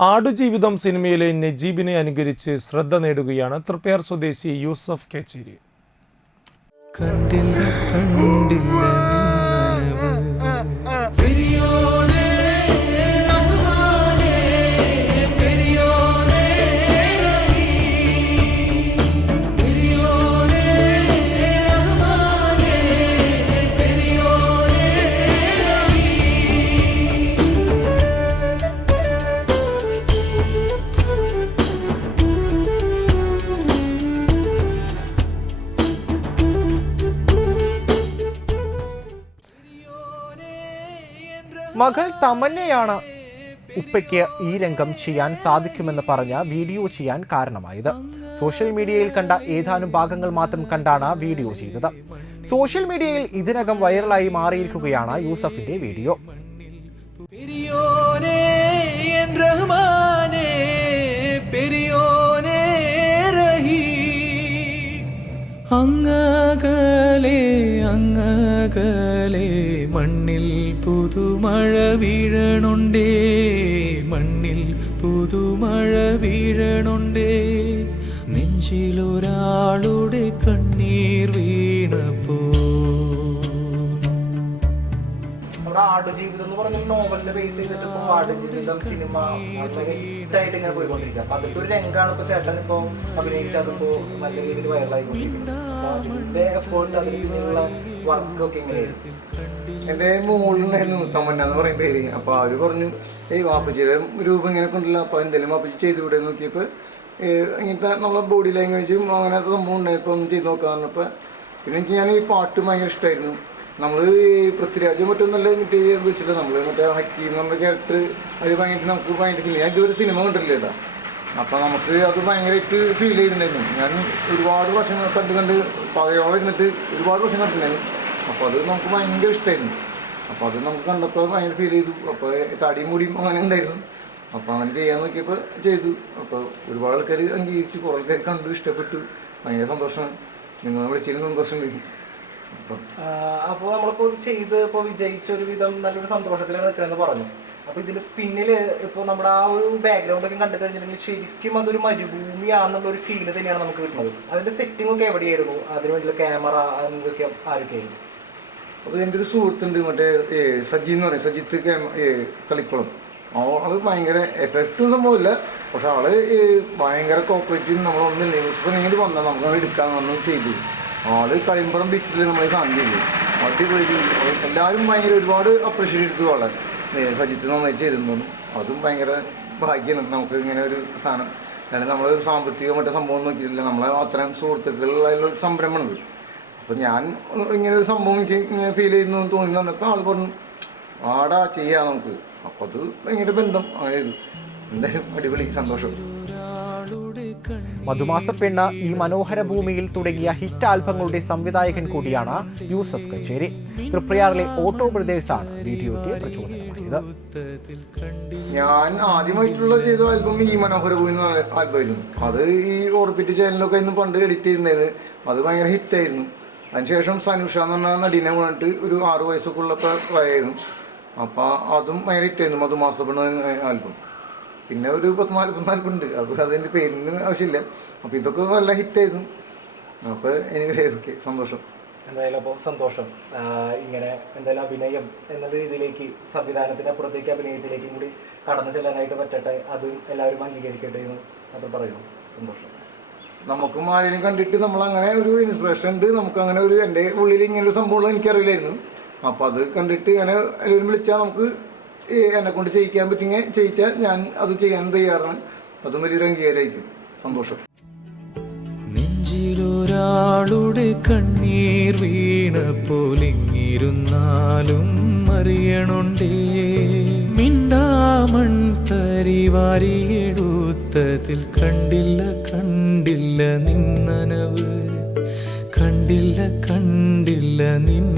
ആടുജീവിതം സിനിമയിലെ നജീബിനെ അനുകരിച്ച് ശ്രദ്ധ നേടുകയാണ് തൃപ്പയാർ സ്വദേശി യൂസഫ് കേച്ചേരി. കണ്ടില്ല കണ്ടില്ല. മകൾ തമന്നയാണ് ഉപ്പയ്ക്ക് ഈ രംഗം ചെയ്യാൻ സാധിക്കുമെന്ന് പറഞ്ഞ് വീഡിയോ ചെയ്യാൻ കാരണമായത്. സോഷ്യൽ മീഡിയയിൽ കണ്ട ഏതാനും ഭാഗങ്ങൾ മാത്രം കണ്ടാണ് വീഡിയോ ചെയ്തത്. സോഷ്യൽ മീഡിയയിൽ ഇതിനകം വൈറലായി മാറിയിരിക്കുകയാണ് യൂസഫിന്റെ വീഡിയോ. അങ്ങകലേ അങ്ങകലെ. മണ്ണിൽ പുതുമഴ വീഴണുണ്ടേ മണ്ണിൽ പുതുമഴ വീഴണുണ്ടേ. നെഞ്ചിലൊരാളുടെ ആടുജീവിതം എന്ന് പറഞ്ഞ നോവലിനെ ബേസ് ചെയ്തിട്ട് ഇപ്പൊ ആടുജീവിതം സിനിമ ഹിറ്റായിട്ട് ഇങ്ങനെ പോയിക്കൊണ്ടിരിക്കുക അപ്പൊ അതിന്റെ ഒരു രംഗമാണ് ഇപ്പൊ ചേട്ടൻ ഇപ്പൊ അഭിനയിച്ചതിപ്പോ നല്ല രീതിയിൽ വൈറലായിക്കൊണ്ടിരിക്കുന്നത് എന്റെ എഫേർട്ട് അതിൽ പിന്നിലുള്ള വർക്ക് ഒക്കെ എങ്ങനെയായിരുന്നു എന്റെ മോളുണ്ടായിരുന്നു തമന്ന എന്ന് പറയും പേര്. അപ്പോൾ അവർ പറഞ്ഞു ഏയ് വാപ്പച്ചിയുടെ രൂപം ഇങ്ങനെ കൊണ്ടില്ല. അപ്പോൾ എന്തെങ്കിലും വാപ്പച്ചി ചെയ്ത് വിടെ നോക്കിയപ്പോൾ ഇങ്ങനത്തെ നമ്മളെ ബോഡി ലാംഗ്വേജും അങ്ങനത്തെ സംഭവം ഉണ്ടായപ്പോൾ ഒന്ന് ചെയ്ത് നോക്കാൻ പറഞ്ഞപ്പോൾ പിന്നെ എനിക്ക് ഞാൻ ഈ പാട്ട് ഭയങ്കര ഇഷ്ടമായിരുന്നു നമ്മൾ ഈ പൃഥ്വിരാജ് മറ്റൊന്നല്ല മറ്റേ വെച്ചില്ല നമ്മൾ മറ്റേ ഹക്കീം നമ്മുടെ ക്യാരക്ടർ അത് ഭയങ്കര നമുക്ക് ഭയങ്കര ഞാൻ ഇതുവരെ സിനിമ കണ്ടിട്ടില്ല അപ്പം നമുക്ക് അത് ഭയങ്കരമായിട്ട് ഫീൽ ചെയ്തിട്ടുണ്ടായിരുന്നു. ഞാൻ ഒരുപാട് വർഷങ്ങൾ കണ്ട് കണ്ട് പകയോളം ഇരുന്നിട്ട് ഒരുപാട് വർഷം കണ്ടിട്ടുണ്ടായിരുന്നു. അപ്പോൾ അത് നമുക്ക് ഭയങ്കര ഇഷ്ടമായിരുന്നു അപ്പോൾ അത് നമുക്ക് കണ്ടപ്പോൾ ഭയങ്കര ഫീൽ ചെയ്തു. അപ്പോൾ തടിയും മുടിയും അങ്ങനെ ഉണ്ടായിരുന്നു. അപ്പോൾ അങ്ങനെ ചെയ്യാൻ നോക്കിയപ്പോൾ ചെയ്തു. അപ്പോൾ ഒരുപാട് ആൾക്കാർ അംഗീകരിച്ചു. കുറേ ആൾക്കാർ കണ്ടു ഇഷ്ടപ്പെട്ടു. ഭയങ്കര സന്തോഷമാണ്. നിങ്ങൾ വിളിച്ചതിന് സന്തോഷമുണ്ട്. അപ്പോൾ നമ്മളിപ്പോ ചെയ്ത് ഇപ്പൊ വിജയിച്ച ഒരു വിധം നല്ലൊരു സന്തോഷത്തിലാണ് നിൽക്കണമെന്ന് പറഞ്ഞു. അപ്പൊ ഇതിന് പിന്നിൽ ഇപ്പൊ നമ്മുടെ ആ ഒരു ബാക്ക്ഗ്രൗണ്ട് ഒക്കെ കണ്ടു കഴിഞ്ഞിട്ടുണ്ടെങ്കിൽ ശരിക്കും അതൊരു മരുഭൂമിയാണെന്നുള്ള ഒരു ഫീൽ തന്നെയാണ് നമുക്ക് കിട്ടുന്നത്. അതിന്റെ സെറ്റിംഗ് ഒക്കെ എവിടെയായിരുന്നു? അതിന് വേണ്ടിയുള്ള ക്യാമറ എന്നൊക്കെ ആരൊക്കെയായിരുന്നു? അത് എന്റെ ഒരു സുഹൃത്തുണ്ട് മറ്റേ സജി എന്ന് പറയും. സജിത്ത് കളിക്കുളം. ആൾ ഭയങ്കര എഫക്റ്റും സംഭവമില്ല. പക്ഷെ ആൾ ഏ, ഭയങ്കര കോപ്പറേറ്റീവ് നമ്മളൊന്നില്ല ഇപ്പം നിങ്ങൾ വന്നാൽ നമുക്ക് അത് എടുക്കാൻ വന്നു ചെയ്തു. ആൾ കളിമ്പുറം ബീച്ചിൽ നമ്മളെ ചെയ്തു. അടിപൊളി എല്ലാവരും ഭയങ്കര ഒരുപാട് അപ്രീഷിയേറ്റ് ചെയ്തു ആളെ. സജിത്ത് നന്നായി ചെയ്തിരുന്നു അതും ഭയങ്കര ഭാഗ്യമാണ് നമുക്ക് ഇങ്ങനെ ഒരു സാധനം. അല്ലെങ്കിൽ നമ്മൾ സാമ്പത്തികം മറ്റേ സംഭവം നോക്കിയിട്ടില്ല. നമ്മളെ അത്രയും സുഹൃത്തുക്കളിലുള്ള ഒരു സംരംഭമാണിത് അപ്പം ഞാൻ ഇങ്ങനെ ഒരു സംഭവം എനിക്ക് ഇങ്ങനെ ഫീൽ ചെയ്യുന്നു എന്ന് തോന്നി. വന്നപ്പോൾ ആൾ പറഞ്ഞു ആടാ ചെയ്യാം നമുക്ക്. അപ്പോൾ അത് ഭയങ്കര ബന്ധം അങ്ങനെ എന്തായാലും അടിപൊളി സന്തോഷം. മധുമാസ പെണ്ണ് ഈ മനോഹര ഭൂമിയിൽ തുടങ്ങിയ ഹിറ്റ് ആൽബങ്ങളുടെ സംവിധായകൻ കൂടിയാണ് യൂസഫ് കച്ചേരി. തൃപ്രയാറിലെ ഓട്ടോ ആണ് വീഡിയോയ്ക്ക് പ്രചോദനമായത്. ഞാൻ ആദ്യമായിട്ടുള്ള ചെയ്ത ആൽബം ഈ മനോഹര ഭൂമി എന്ന ആൽബമായിരുന്നു. അത് ഈ ഓർബിറ്റ് ചാനലൊക്കെ ഇന്ന് പണ്ട് എഡിറ്റ് ചെയ്യുന്നത് അത് ഭയങ്കര ഹിറ്റായിരുന്നു അതിനുശേഷം സനുഷ എന്ന് പറഞ്ഞ നടീനെ വന്നിട്ട് ഒരു ആറു വയസ്സൊക്കെ ഉള്ളപ്പോൾ ആയിരുന്നു. അപ്പോൾ അതും ഭയങ്കര ഹിറ്റായിരുന്നു മധുമാസപ്പെണ്ണ ആൽബം. പിന്നെ ഒരു പത്ത് നാൽപ്പത്തി നാൽപ്പുണ്ട് അപ്പോൾ അതിന്റെ പേരിന് ആവശ്യമില്ല. അപ്പോൾ ഇതൊക്കെ നല്ല ഹിറ്റായിരുന്നു അപ്പോൾ എനിക്ക് ഓക്കെ സന്തോഷം. എന്തായാലും അപ്പോൾ സന്തോഷം. ഇങ്ങനെ എന്തായാലും അഭിനയം എന്നുള്ള രീതിയിലേക്ക് സംവിധാനത്തിന് അപ്പുറത്തേക്ക് അഭിനയത്തിലേക്കും കൂടി കടന്നു ചെല്ലാനായിട്ട് പറ്റട്ടെ. അത് എല്ലാവരും അംഗീകരിക്കട്ടെ എന്ന് അത് പറയുന്നു. സന്തോഷം. നമുക്കും ആരെയും കണ്ടിട്ട് നമ്മൾ അങ്ങനെ ഒരു ഇൻസ്പിറേഷൻ ഉണ്ട്. നമുക്ക് അങ്ങനെ ഒരു എന്റെ ഉള്ളിൽ ഇങ്ങനെ ഒരു സംഭവം എനിക്കറിയില്ലായിരുന്നു. അപ്പോൾ അത് കണ്ടിട്ട് അങ്ങനെ എല്ലാവരും വിളിച്ചാൽ നമുക്ക് എന്നെ കൊണ്ട് ചെയ്യിക്കാൻ പറ്റിങ്ങനെ ചെയ്യിച്ചാൽ ഞാൻ അത് ചെയ്യാൻ തയ്യാറാണ്. അതും വലിയൊരു അംഗീകാരമായിരിക്കും. സന്തോഷം. നെഞ്ചിലൊരാളുടെ കണ്ണീർ വീണ പോലിങ്ങിരുന്നാലും അറിയണുണ്ടേ. മിണ്ടാമൺ തരിവാരിയെടുത്തതിൽ കണ്ടില്ല കണ്ടില്ല നിന്നനവ്. കണ്ടില്ല കണ്ടില്ല നിന്നനവ്